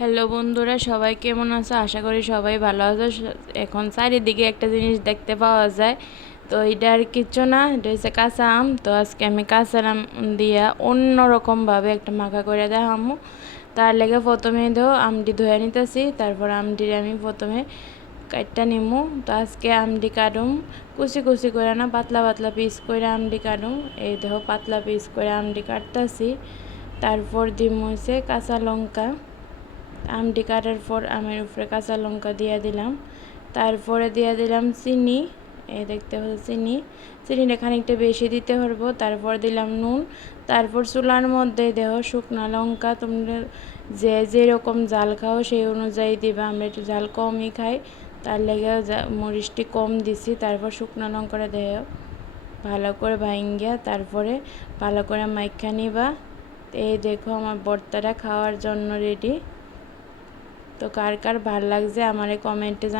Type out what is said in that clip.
Hello বন্ধুরা, সবাই কেমন আছো? আশা করি সবাই ভালো আছো। এখন চারিদিকে একটা জিনিস দেখতে পাওয়া যায়, তো এটা আর কিচ্ছু না, এটা হচ্ছে কাঁচা আম। তো আজকে আমি কাঁচা আম দিয়া অন্যরকমভাবে একটা মাখা করে দেখামো। তার লেগে প্রথমে আমটি ধুয়ে নিতেছি, তারপর আমটির আমি প্রথমে কাটটা নিমু। তো আজকে আমটি কাটুম কুচি কুচি করে না, পাতলা পাতলা পিস করে আমটি কাটুম। এই দেখো পাতলা পিস করে আমটি কাটতেছি। তারপর দিম হয়েছে কাঁচা লঙ্কা। আমটি কাটার পর আমের উপরে কাঁচা লঙ্কা দিয়ে দিলাম। তারপরে দিয়ে দিলাম চিনি। এই দেখতে হচ্ছে চিনিটা খানিকটা বেশি দিতে পারবো। তারপর দিলাম নুন। তারপর চুলার মধ্যে দেহ শুকনো লঙ্কা, তোমরা যে যেরকম জাল খাও সেই অনুযায়ী দিবা। আমরা একটু জাল কমই খাই, তার লেগে মরিচটি কম দিছি। তারপর শুকনো লঙ্কাটা দেহ ভালো করে ভাঙ্গিয়া তারপরে ভালো করে মাইখা নিবা। এই দেখো আমার ভর্তাটা খাওয়ার জন্য রেডি। তো কার কার ভাল লাগছে আমারে কমেন্টে